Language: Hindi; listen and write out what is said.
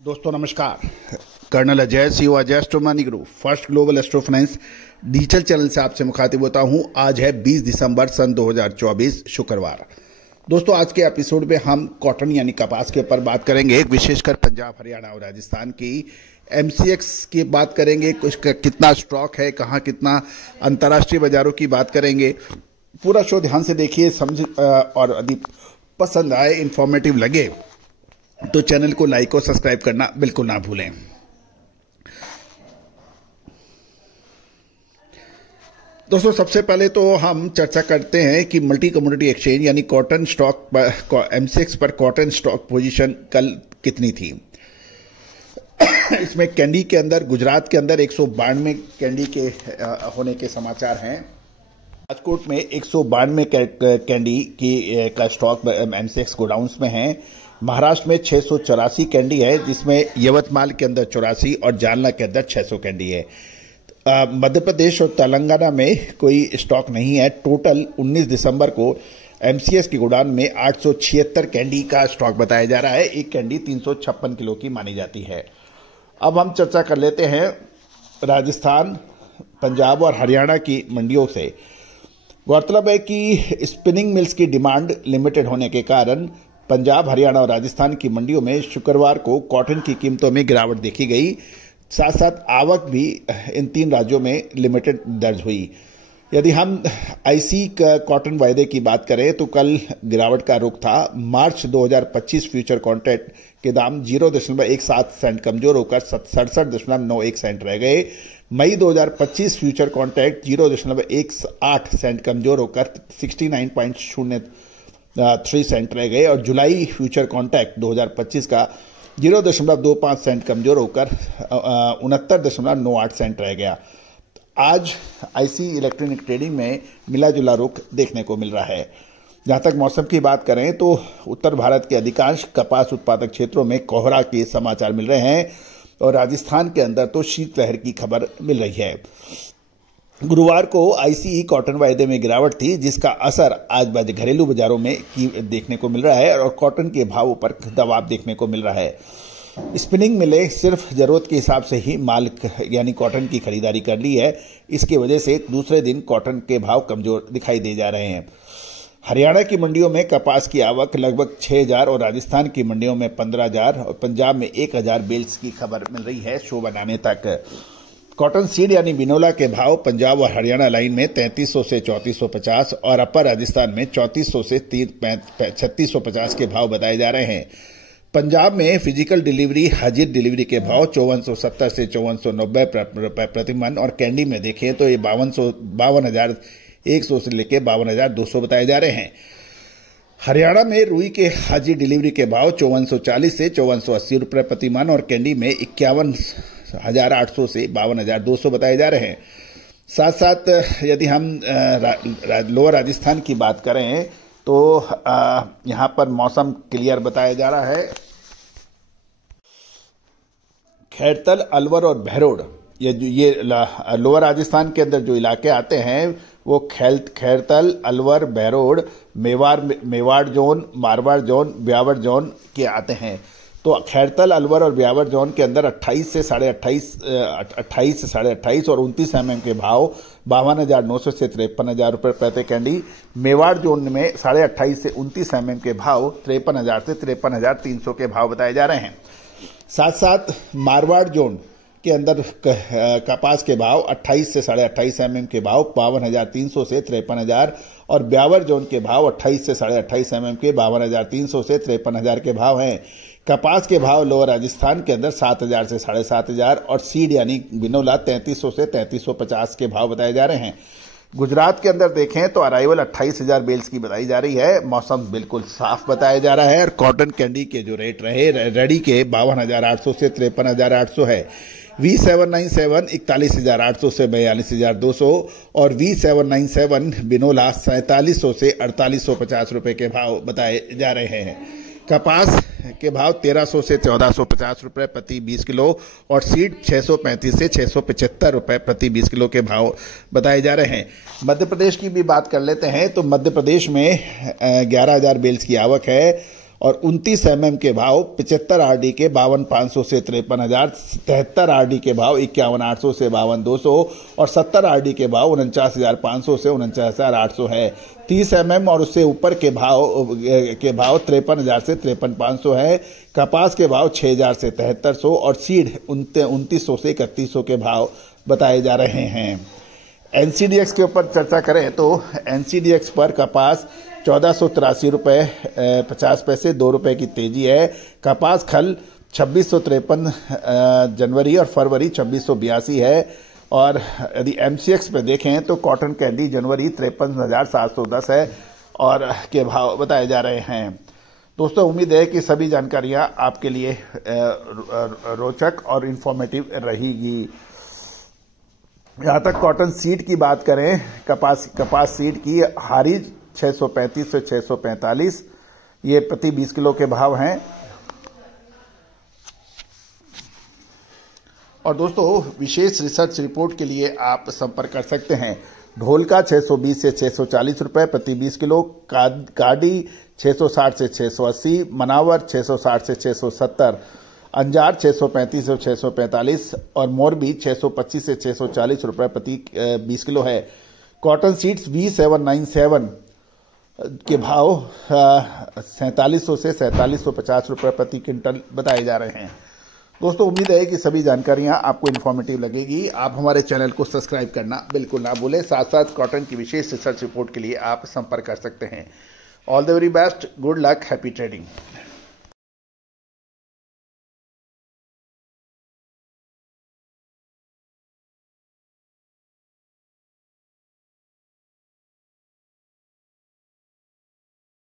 दोस्तों नमस्कार। Colonel Ajay CO Ajay astromoney group first global astro finance digital channel से आपसे मुखातिब होता हूं। आज है 20 दिसंबर सन 2024 शुक्रवार। दोस्तों आज के एपिसोड में हम कॉटन यानी कपास के ऊपर बात करेंगे, विशेषकर पंजाब, हरियाणा और राजस्थान की एमसीएक्स की बात करेंगे। कुछ कितना स्टॉक है, कहाँ कितना, अंतर्राष्ट्रीय बाजारों की बात करेंगे। पूरा शो ध्यान से देखिए, समझ और यदि पसंद आए, इंफॉर्मेटिव लगे तो चैनल को लाइक और सब्सक्राइब करना बिल्कुल ना भूलें। दोस्तों सबसे पहले तो हम चर्चा करते हैं कि मल्टी कमोडिटी एक्सचेंज यानी कॉटन स्टॉक एमसीएक्स पर कॉटन स्टॉक पोजीशन कल कितनी थी। इसमें कैंडी के अंदर, गुजरात के अंदर 192 कैंडी के होने के समाचार हैं। राजकोट में 192 कैंडी की का स्टॉक एमसीएक्स गोडाउन्स में है। महाराष्ट्र में 684 कैंडी है, जिसमें यवतमाल के अंदर 84 और जालना के अंदर 600 कैंडी है। मध्य प्रदेश और तेलंगाना में कोई स्टॉक नहीं है। टोटल 19 दिसंबर को एमसीएक्स की गोडाउन में 876 कैंडी का स्टॉक बताया जा रहा है। एक कैंडी 356 किलो की मानी जाती है। अब हम चर्चा कर लेते हैं राजस्थान, पंजाब और हरियाणा की मंडियों से। गौरतलब है कि स्पिनिंग मिल्स की डिमांड लिमिटेड होने के कारण पंजाब, हरियाणा और राजस्थान की मंडियों में शुक्रवार को कॉटन की कीमतों में गिरावट देखी गई। साथ साथ आवक भी इन तीन राज्यों में लिमिटेड दर्ज हुई। यदि हम आईसी कॉटन वायदे की बात करें तो कल गिरावट का रुख था। मार्च 2025 फ्यूचर कॉन्ट्रैक्ट के दाम 0.17 सेंट कमजोर होकर 67.91 सेंट रह गए। मई 2025 फ्यूचर कॉन्ट्रैक्ट 0.18 सेंट कमजोर होकर 69.03 सेंट रह गए और जुलाई फ्यूचर कॉन्ट्रैक्ट 2025 का 0.25 सेंट कमजोर होकर 69.98 सेंट रह गया। आज आईसी इलेक्ट्रॉनिक ट्रेडिंग में मिला जुला रुख देखने को मिल रहा है। जहां तक मौसम की बात करें तो उत्तर भारत के अधिकांश कपास उत्पादक क्षेत्रों में कोहरा के समाचार मिल रहे हैं और राजस्थान के अंदर तो शीतलहर की खबर मिल रही है। गुरुवार को आईसीई कॉटन वायदे में गिरावट थी, जिसका असर आज घरेलू बाजारों में देखने को मिल रहा है और कॉटन के भावों पर दबाव देखने को मिल रहा है। स्पिनिंग मिलें सिर्फ जरूरत के हिसाब से ही माल यानी कॉटन की खरीदारी कर ली है। इसकी वजह से दूसरे दिन कॉटन के भाव कमजोर दिखाई दे जा रहे हैं। हरियाणा की मंडियों में कपास की आवक लगभग 6000 और राजस्थान की मंडियों में 15000 और पंजाब में 1000 बेल्स की खबर मिल रही है शो बनाने तक। कॉटन सीड यानी बिनोला के भाव पंजाब और हरियाणा लाइन में 3300 से 3450 और अपर राजस्थान में 3400 से 3650 के भाव बताए जा रहे हैं। पंजाब में फिजिकल डिलीवरी, हाजिर डिलीवरी के भाव 5470 से 5490 रुपए प्रति मन और कैंडी में देखें तो ये 52,100 से लेकर 52,200 बताए जा रहे हैं। हरियाणा में रुई के हाजिर डिलीवरी के भाव 5440 से 5480 रुपए प्रति मन और कैंडी में 51,800 से 52,200 बताए जा रहे हैं। साथ साथ यदि हम लोअर राजस्थान की बात करें तो यहां पर मौसम क्लियर बताया जा रहा है। खैरतल, अलवर और बहरोड, ये लोअर राजस्थान के अंदर जो इलाके आते हैं वो Khairthal, Alwar, Behror, Mewar zone, Marwar zone, Beawar zone के आते हैं। तो खैरतल, अलवर और ब्यावर जोन के अंदर 28 से 28.5 और 29 mm के भाव 52,900 से 53,000 रुपए प्रति कैंडी। मेवाड़ जोन में 28.5 से 29 mm के भाव 53,000 से 53,300 के भाव बताए जा रहे हैं। साथ साथ मारवाड़ जोन के अंदर कपास के भाव 28 से 28.5 mm के भाव 52,300 से 53,000 और ब्यावर जोन के भाव 28 से 28.5 mm के 52,300 से 53,000 के भाव हैं। कपास के भाव लोअर राजस्थान के अंदर 7,000 से 7,500 और सीड यानी बिनोला 3300 से 3350 के भाव बताए जा रहे हैं। गुजरात के अंदर देखें तो अराइवल 28,000 बेल्स की बताई जा रही है। मौसम बिल्कुल साफ बताया जा रहा है और कॉटन कैंडी के जो रेट रहे रेडी के 52,800 से 53,800 है। V797 41,800 से 42,200 और V797 बिनोला 4700 से 4850 रुपए के भाव बताए जा रहे हैं। कपास के भाव 1300 से 1450 रुपए प्रति 20 किलो और सीड 635 से 675 रुपए प्रति 20 किलो के भाव बताए जा रहे हैं। मध्य प्रदेश की भी बात कर लेते हैं तो मध्य प्रदेश में 11,000 बेल्स की आवक है और 29 mm के भाव 75 RD के 52,500 से 53,000, 73 RD के भाव 51,800 से 52,200 और 70 RD के भाव 49,500 से 49,800 है। 30 mm और उससे ऊपर के भाव 53,000 से 53,500 है। कपास के भाव 6,000 से 7300 और सीड 2900 से 3100 के भाव बताए जा रहे हैं। NCDX के ऊपर चर्चा करें तो NCDX पर कपास 1483 रुपये 50 पैसे, 2 रुपये की तेजी है। कपास खल 2653 जनवरी और फरवरी 2682 है। और यदि MCX पे देखें तो कॉटन कैंडी जनवरी 53,710 है और के भाव बताए जा रहे हैं। दोस्तों, उम्मीद है कि सभी जानकारियां आपके लिए रोचक और इंफॉर्मेटिव रहेगी। यहाँ तक कॉटन सीड की बात करें, कपास सीड की हारिज 635 से 645 ये प्रति 20 किलो के भाव हैं। और दोस्तों, विशेष रिसर्च रिपोर्ट के लिए आप संपर्क कर सकते हैं। ढोलका 620 से 640 रुपए प्रति 20 किलो, काडी 660 से 680, मनावर 660 से 670, अंजार 635 से 645 और मोरबी 625 से 640 रुपए प्रति 20 किलो है। कॉटन सीड्स V797 के भाव 4700 से 4750 रुपए प्रति क्विंटल बताए जा रहे हैं। दोस्तों, उम्मीद है कि सभी जानकारियां आपको इन्फॉर्मेटिव लगेगी। आप हमारे चैनल को सब्सक्राइब करना बिल्कुल ना भूलें। साथ साथ कॉटन की विशेष रिसर्च रिपोर्ट के लिए आप संपर्क कर सकते हैं। All the very best, good luck, happy trading.